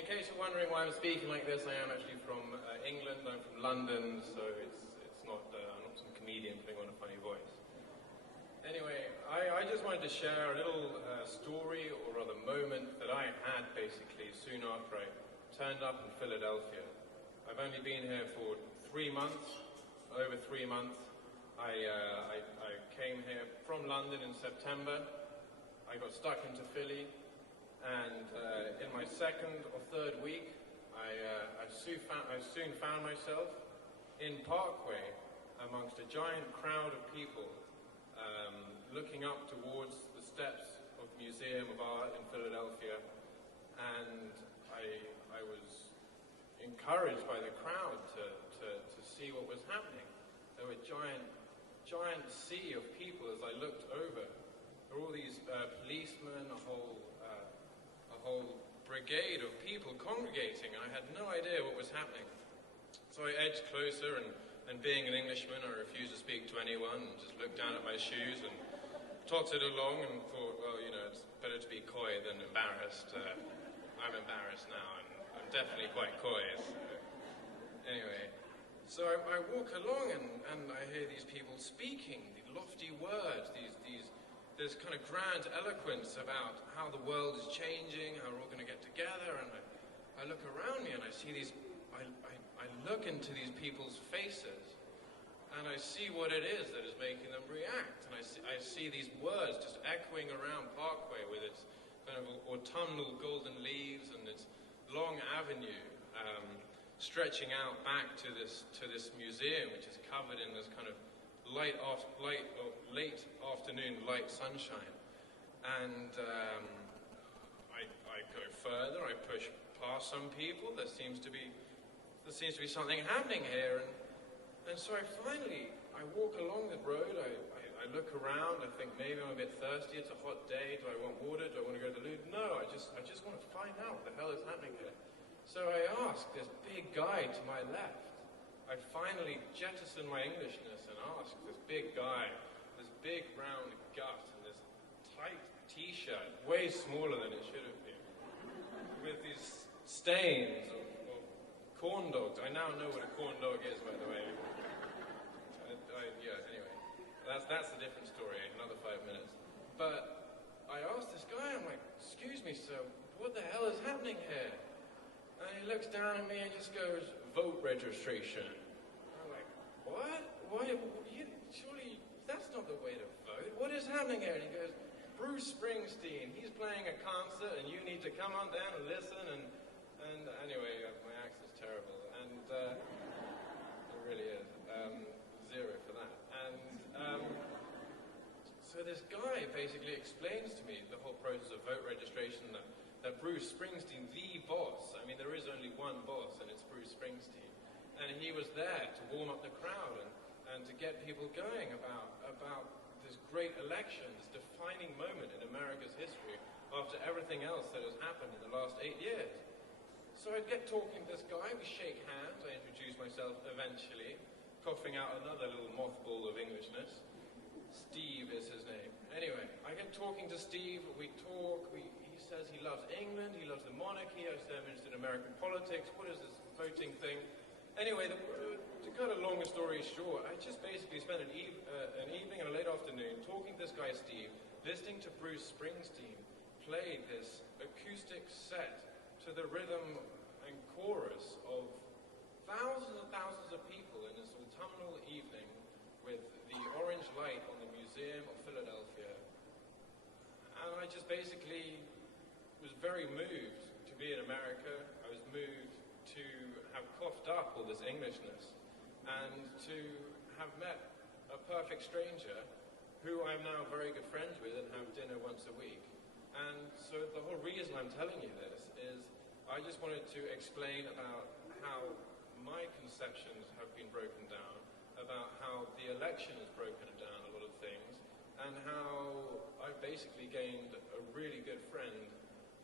In case you're wondering why I'm speaking like this, I am actually from England. I'm from London, so it's not I'm not some comedian putting on a funny voice. Anyway, I just wanted to share a little story, or rather moment, that I had basically soon after I turned up in Philadelphia. I've only been here for 3 months, over 3 months. I came here from London in September. I got stuck into Philly, and in my second or third week, I soon found myself in Parkway amongst a giant crowd of people looking up towards the steps of the Museum of Art in Philadelphia, and I was encouraged by the crowd to see what was happening. There were giant sea of people as I looked over. There were all these policemen, a whole brigade of people congregating, and I had no idea what was happening. So I edged closer, and being an Englishman, I refused to speak to anyone, and just looked down at my shoes and tottered along and thought, well, you know, it's better to be coy than embarrassed. I'm embarrassed now, and I'm definitely quite coy. Anyway, so I walk along, and I hear these people speaking, these lofty words, this kind of grand eloquence about how the world is changing, how we're all going to get together, and I look around me and I see these, I look into these people's faces, and I see what it is that is making them react, and I see these words just echoing around Parkway with its kind of autumnal golden leaves and its long avenue, stretching out back to this museum, which is covered in this kind of late afternoon light sunshine. And I go further, I push past some people. There seems to be something happening here, and so I walk along the road. I look around. I think maybe I'm a bit thirsty. It's a hot day. Do I want water? Do I want to go to the loo? No, I just want to find out what the hell is happening here. So I ask this big guy to my left. I finally jettison my Englishness and ask this big guy, this big round gut and this tight t-shirt, way smaller than it should have been, with these stains of corn dogs. I now know what a corn dog is, by the way. Yeah, anyway, that's a different story, another 5 minutes. But I asked this guy, I'm like, excuse me, sir, what the hell is happening here? And he looks down at me and just goes, vote registration. I'm like, what? Surely that's not the way to vote. What is happening here? And he goes, Bruce Springsteen, he's playing a concert and you need to come on down and listen. And anyway, my accent's terrible. And it really is. 0 for that. And so this guy basically explains to me the whole process of vote registration, that Bruce Springsteen, the boss, I mean there is only one boss and it's Bruce Springsteen, and he was there to warm up the crowd and to get people going about this great election, this defining moment in America's history after everything else that has happened in the last 8 years. So I'd get talking to this guy, we shake hands, I introduce myself eventually, coughing out another little mothball of Englishness. Steve is his name. Anyway, I get talking to Steve, we talk, he says he loves England, he loves the monarchy. I say I'm interested in American politics. What is this voting thing? Anyway, to cut a longer story short, I just basically spent an evening and a late afternoon talking to this guy Steve, listening to Bruce Springsteen play this acoustic set to the rhythm and chorus of thousands and thousands of people in this autumnal evening with the orange light on the Museum of Philadelphia. And I just basically was very moved to be in America. I was moved to have coughed up all this Englishness and to have met a perfect stranger who I'm now very good friends with and have dinner once a week. And so the whole reason I'm telling you this is I just wanted to explain about how my conceptions have been broken down, about how the election has broken down a lot of things, and how I've basically gained a really good friend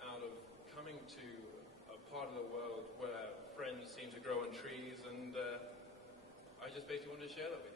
out of coming to a part of the world where friends seem to grow on trees, and I just basically wanted to share that with you.